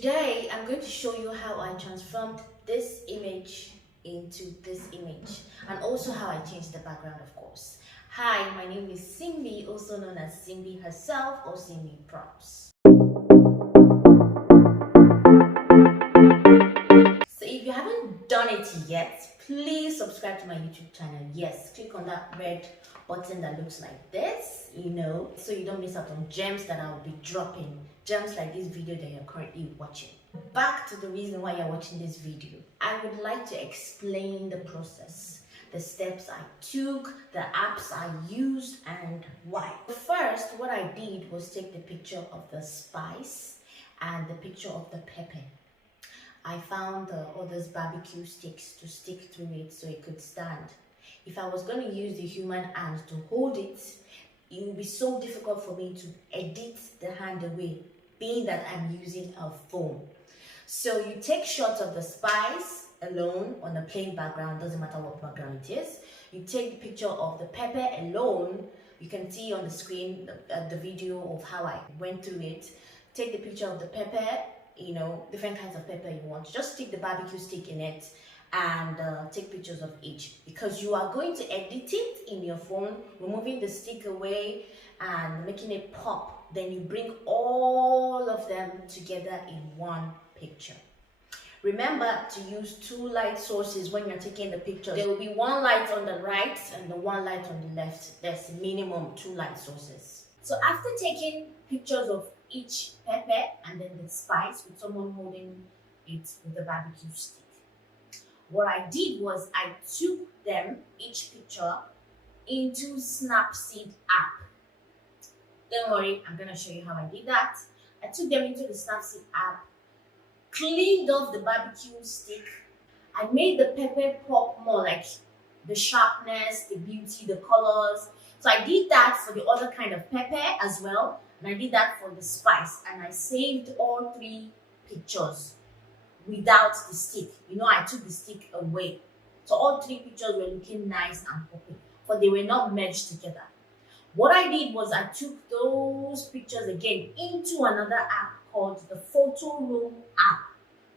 Today, I'm going to show you how I transformed this image into this image, and also how I changed the background, of course. Hi, my name is Simbi, also known as Simbi herself or Simbi Props. So if you haven't done it yet, please subscribe to my YouTube channel. Yes, click on that red button that looks like this, so you don't miss out on gems that I'll be dropping. Gems like this video that you're currently watching. Back to the reason why you're watching this video. I would like to explain the process, the steps I took, the apps I used, and why. First, what I did was take the picture of the spice and the picture of the pepper. I found all those barbecue sticks to stick through it so it could stand. If I was going to use the human hand to hold it, it would be so difficult for me to edit the hand away, being that I'm using a phone. So you take shots of the spice alone on a plain background, doesn't matter what background it is. You take the picture of the pepper alone. You can see on the screen the video of how I went through it. Take the picture of the pepper, different kinds of pepper you want. Just stick the barbecue stick in it and take pictures of each, because you are going to edit it in your phone, removing the stick away and making it pop. Then you bring all of them together in one picture. Remember to use two light sources when you're taking the picture. There will be one light on the right and the one light on the left. There's minimum 2 light sources. So after taking pictures of each pepper and then the spice with someone holding it with a barbecue stick, what I did was I took them, each picture, into Snapseed app. Don't worry, I'm going to show you how I did that. I took them into the Snapseed app, cleaned off the barbecue stick. I made the pepper pop more, like the sharpness, the beauty, the colors. So I did that for the other kind of pepper as well. And I did that for the spice. And I saved all 3 pictures without the stick. I took the stick away. So all 3 pictures were looking nice and poppy, but they were not merged together. What I did was I took those pictures again into another app called the Photo Room app.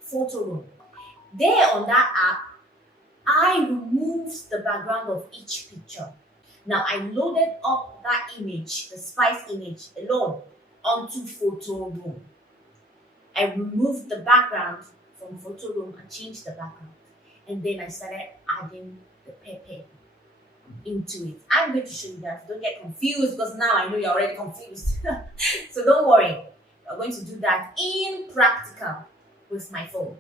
Photo Room. There on that app, I removed the background of each picture. Now I loaded up that image, the spice image alone, onto Photo Room. I removed the background from Photo Room and changed the background. And then I started adding the pepper into it. I'm going to show you that. Don't get confused, because now I know you're already confused. So don't worry. We're going to do that in practical with my phone.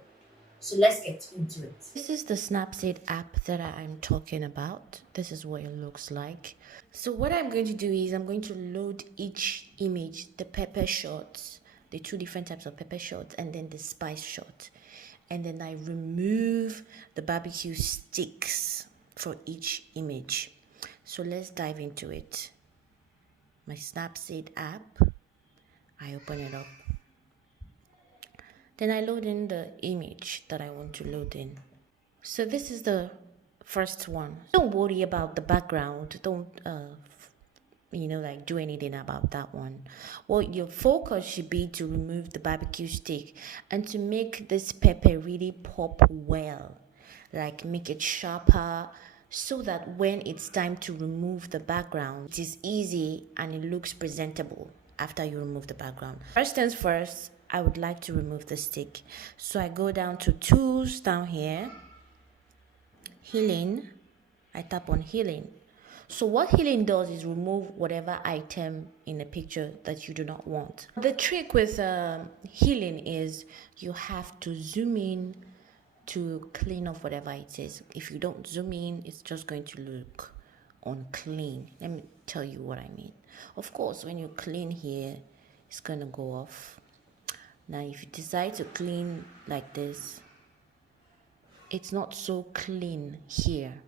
So let's get into it. This is the Snapseed app that I'm talking about. This is what it looks like. So what I'm going to do is I'm going to load each image, the pepper shots, the 2 different types of pepper shots, and then the spice shot. And then I remove the barbecue sticks for each image. So let's dive into it. My Snapseed app, I open it up. Then I load in the image that I want to load in. So this is the first one. Don't worry about the background. Don't do anything about that one. Well, your focus should be to remove the barbecue stick and to make this pepper really pop well, like make it sharper, so that when it's time to remove the background, it is easy and it looks presentable after you remove the background. First things first, I would like to remove the stick. So I go down to tools down here, healing. I tap on healing. So what healing does is remove whatever item in a picture that you do not want. The trick with healing is you have to zoom in to clean off whatever it is. If you don't zoom in, it's just going to look unclean. Let me tell you what I mean. Of course, when you clean here, it's going to go off. Now, if you decide to clean like this, it's not so clean here.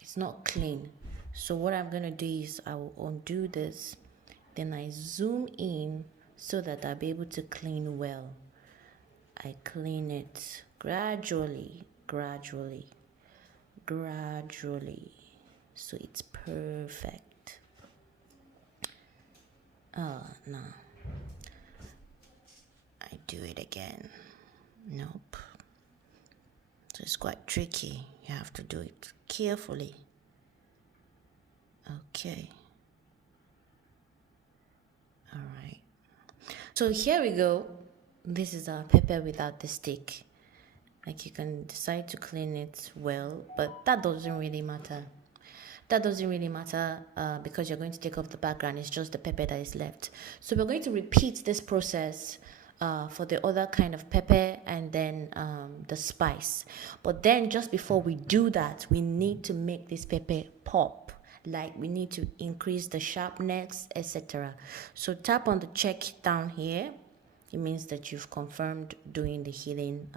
It's not clean. So what I'm going to do is I will undo this. Then I zoom in so that I'll be able to clean well. I clean it gradually. So it's perfect. Now I do it again. Nope. So it's quite tricky. You have to do it carefully. Okay. All right. So here we go. This is our pepper without the stick. Like, you can decide to clean it well, but that doesn't really matter. That doesn't really matter because you're going to take off the background. It's just the pepper that is left. So we're going to repeat this process for the other kind of pepper and then the spice. But then just before we do that, we need to make this pepper pop. Like, we need to increase the sharpness, etc. So tap on the check down here. It means that you've confirmed doing the healing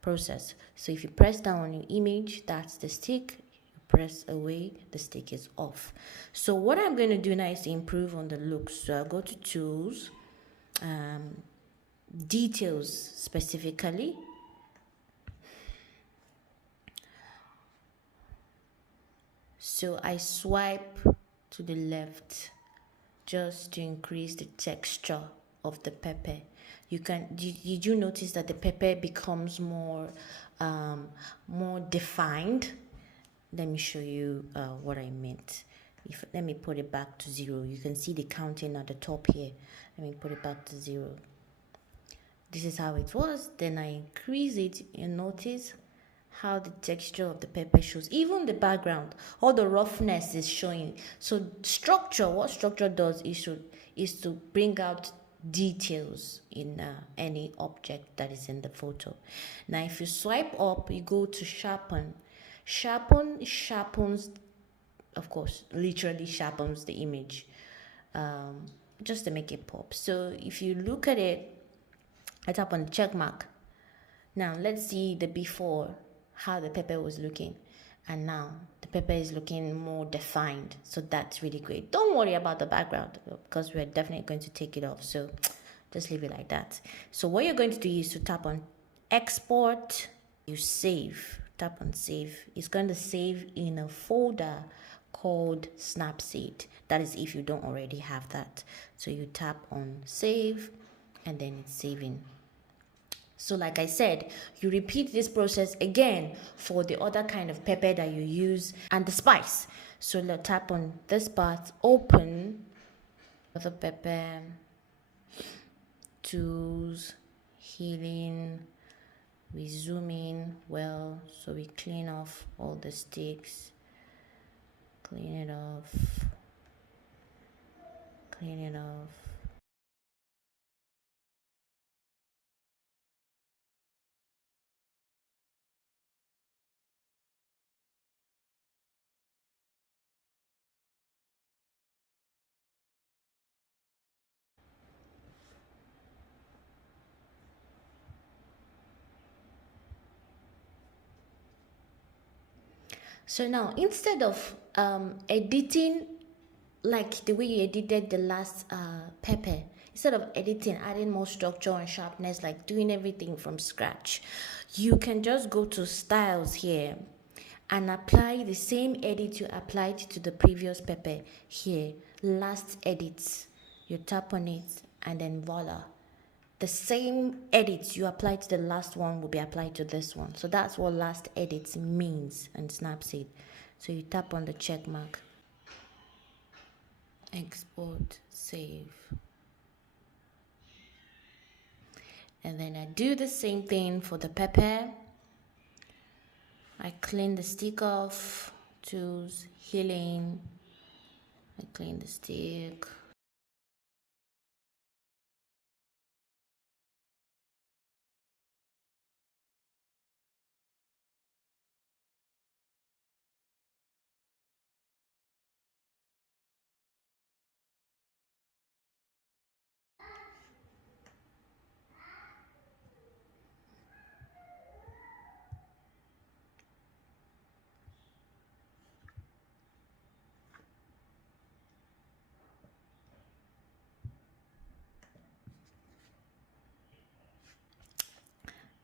process. So if you press down on your image, that's the stick. You press away, the stick is off. So what I'm going to do now is to improve on the looks. So I'll go to tools, details specifically. So I swipe to the left just to increase the texture of the pepper. Did you notice that the pepper becomes more defined? Let me show you what I meant. Let me put it back to 0. You can see the counting at the top here. Let me put it back to 0. This is how it was. Then I increase it. You notice how the texture of the pepper shows. Even the background, all the roughness is showing. So structure, what structure does is to bring out details in any object that is in the photo. Now if you swipe up, you go to sharpen. Sharpen sharpens, of course, literally sharpens the image, just to make it pop. So if you look at it, I tap on the check mark. Now let's see the before, how the pepper was looking, and now the pepper is looking more defined. So that's really great. Don't worry about the background because we're definitely going to take it off, so just leave it like that. So what you're going to do is to tap on export. You save. Tap on save. It's going to save in a folder called Snapseed. That is if you don't already have that. So you tap on save and then it's saving. So like I said, you repeat this process again for the other kind of pepper that you use and the spice. So let's tap on this part, open the pepper, tools, healing. We zoom in well, so we clean off all the sticks, clean it off, clean it off. So now, instead of editing like the way you edited the last pepper, instead of editing, adding more structure and sharpness, like doing everything from scratch, you can just go to styles here and apply the same edit you applied to the previous pepper here. Last edits, you tap on it and then voila. The same edits you applied to the last one will be applied to this one. So that's what last edits means in Snapseed. So you tap on the check mark, export, save. And then I do the same thing for the pepper. I clean the stick off, tools, healing. I clean the stick.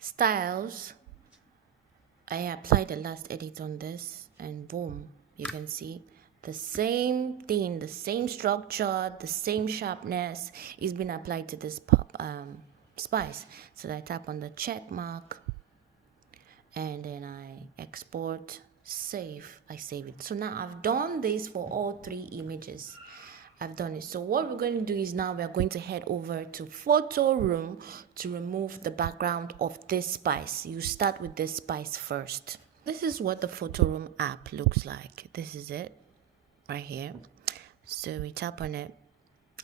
Styles, I apply the last edit on this and boom, you can see the same thing, the same structure, the same sharpness is being applied to this spice. So I tap on the check mark and then I export, save. I save it. So now I've done this for all 3 images. I've done it. So what we're going to do is now we're going to head over to photo room to remove the background of this spice. You start with this spice first. This is what the photo room app looks like. This is it right here. So we tap on it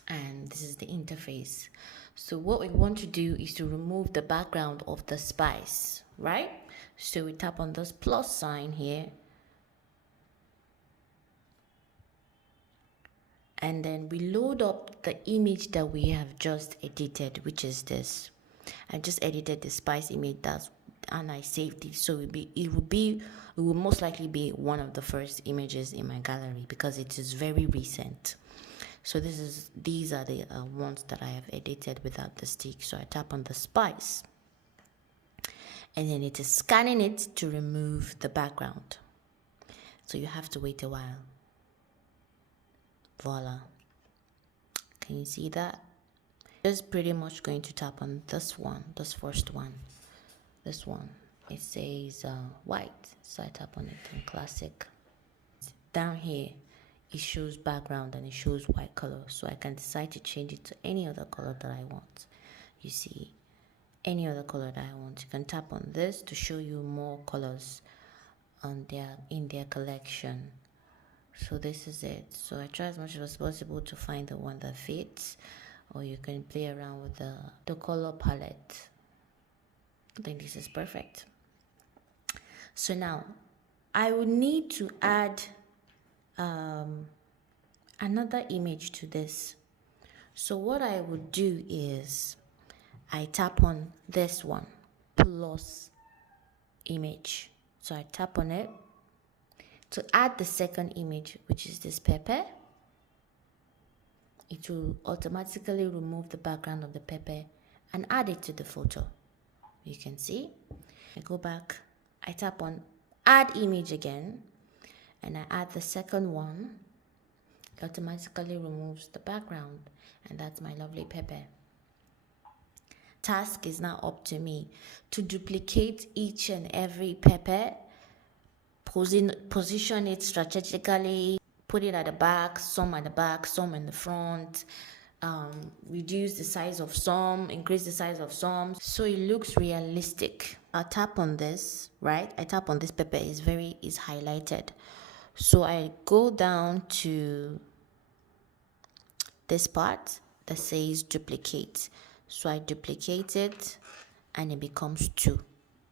and this is the interface. So what we want to do is to remove the background of the spice, right? So we tap on this plus sign here and then we load up the image that we have just edited, which is this. I just edited the spice image and I saved it, so it will most likely be one of the first images in my gallery because it is very recent. So these are the ones that I have edited without the stick. So I tap on the spice and then it is scanning it to remove the background. So you have to wait a while. Voila. Can you see that? Just pretty much going to tap on this first one. This one. It says white. So I tap on it in classic. Down here, it shows background and it shows white color. So I can decide to change it to any other color that I want. You see, any other color that I want. You can tap on this to show you more colors in their collection. So this is it. So I try as much as possible to find the one that fits, or you can play around with the color palette. I think this is perfect. So now I would need to add another image to this. So what I would do is I tap on this one, plus image. So I tap on it to add the second image, which is this pepper. It will automatically remove the background of the pepper and add it to the photo. You can see. I go back, I tap on add image again, and I add the second one. It automatically removes the background, and that's my lovely pepper. Task is now up to me to duplicate each and every pepper, position it strategically, put it at the back, some at the back, some in the front, reduce the size of some, increase the size of some, so it looks realistic. I tap on this, right? I tap on this pepper, is highlighted. So I go down to this part that says duplicate. So I duplicate it and it becomes 2.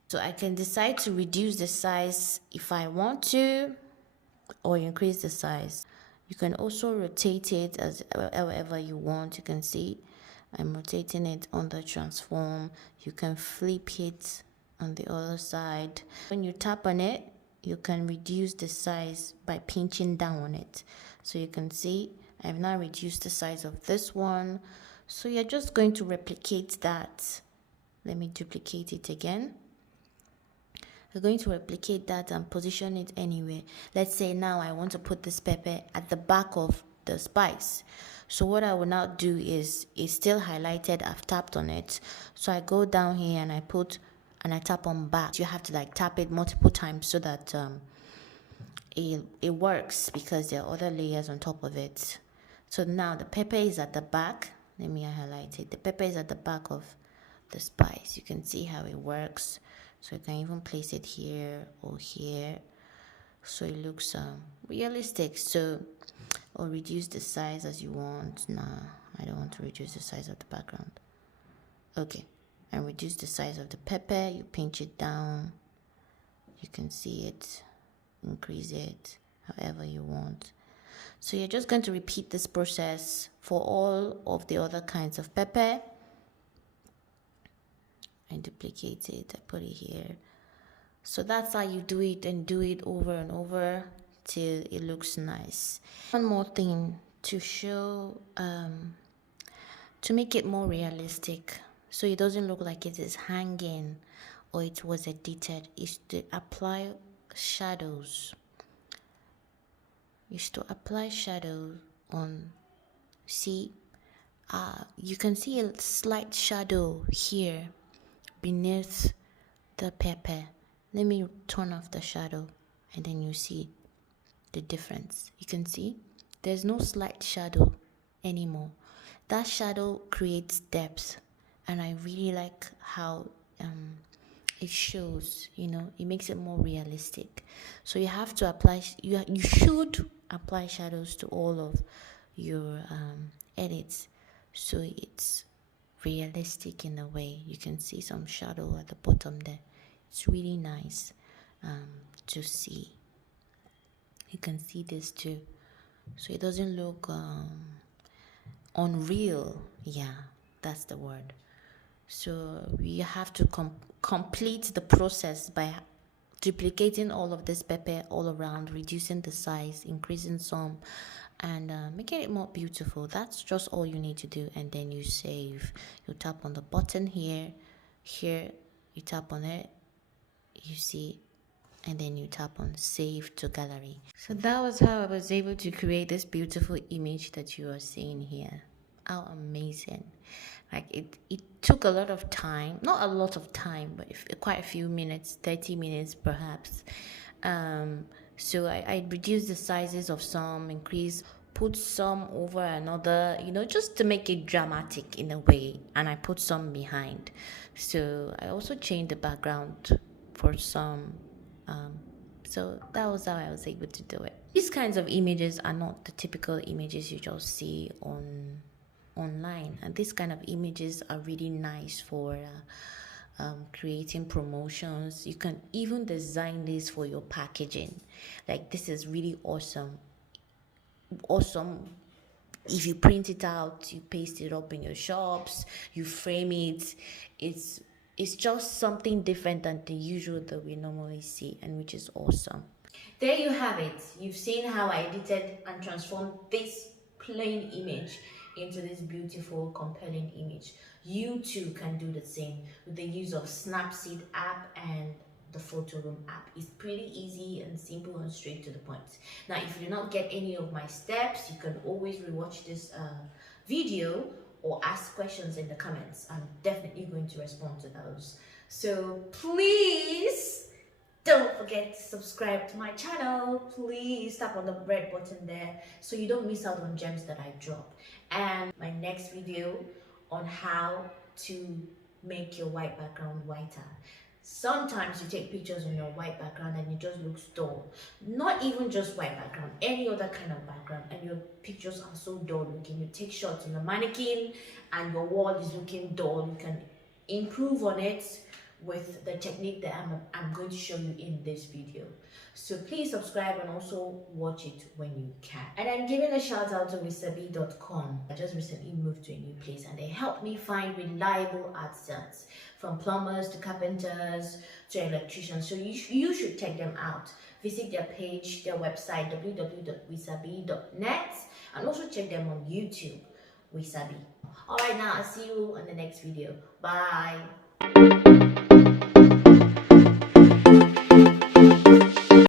So I can decide to reduce the size if I want to, or increase the size. You can also rotate it as however you want. You can see I'm rotating it on the transform. You can flip it on the other side. When you tap on it, you can reduce the size by pinching down on it. So you can see I've now reduced the size of this one. So you're just going to replicate that. Let me duplicate it again. We're going to replicate that and position it anywhere. Let's say now I want to put this pepper at the back of the spice. So what I will now do is, it's still highlighted, I've tapped on it. So I go down here and I tap on back. You have to like tap it multiple times so that it works, because there are other layers on top of it. So now the pepper is at the back. Let me highlight it. The pepper is at the back of the spice. You can see how it works. So you can even place it here or here, so it looks realistic. So, or reduce the size as you want. Nah, I don't want to reduce the size of the background. Okay, and reduce the size of the pepper. You pinch it down. You can see it. Increase it however you want. So you're just going to repeat this process for all of the other kinds of pepper. I duplicate it, I put it here. So that's how you do it, and do it over and over till it looks nice. One more thing to show, to make it more realistic, so it doesn't look like it is hanging or it was edited, is to apply shadows. Is to apply shadow on, see, you can see a slight shadow here beneath the pepper. Let me turn off the shadow and then you see the difference. You can see there's no slight shadow anymore. That shadow creates depth, and I really like how it shows, it makes it more realistic. So you have to apply, you should apply shadows to all of your edits, so it's realistic in a way. You can see some shadow at the bottom there. It's really nice to see. You can see this too, so it doesn't look unreal. Yeah, that's the word. So we have to complete the process by duplicating all of this pepper all around, reducing the size, increasing some, and making it more beautiful. That's just all you need to do, and then you save. You tap on the button here, you tap on it, you see, and then you tap on save to gallery. So that was how I was able to create this beautiful image that you are seeing here. How amazing. Like it took a lot of time, not a lot of time, but quite a few minutes, 30 minutes perhaps. So I reduced the sizes of some, increase, put some over another, just to make it dramatic in a way, and I put some behind. So I also changed the background for some. So that was how I was able to do it. These kinds of images are not the typical images you just see online, and these kind of images are really nice for creating promotions. You can even design this for your packaging. Like, this is really awesome if you print it out, you paste it up in your shops, you frame it. It's just something different than the usual that we normally see, and which is awesome. There you have it. You've seen how I edited and transformed this plain image into this beautiful, compelling image. You too can do the same with the use of Snapseed app and the Photo Room app. It's pretty easy and simple and straight to the point. Now, if you do not get any of my steps, you can always rewatch this video or ask questions in the comments. I'm definitely going to respond to those. So please don't forget to subscribe to my channel. Please tap on the red button there so you don't miss out on gems that I drop. And my next video on how to make your white background whiter. Sometimes you take pictures on your white background and it just looks dull. Not even just white background, any other kind of background, and your pictures are so dull looking. You take shots on the mannequin and your wall is looking dull. You can improve on it with the technique that I'm going to show you in this video. So please subscribe and also watch it when you can. And I'm giving a shout out to Wisabi.com. I just recently moved to a new place and they helped me find reliable artisans, from plumbers to carpenters to electricians. So you should check them out. Visit their page, their website, www.wisabi.net, and also check them on YouTube, Wisabi. Alright, now I'll see you on the next video. Bye.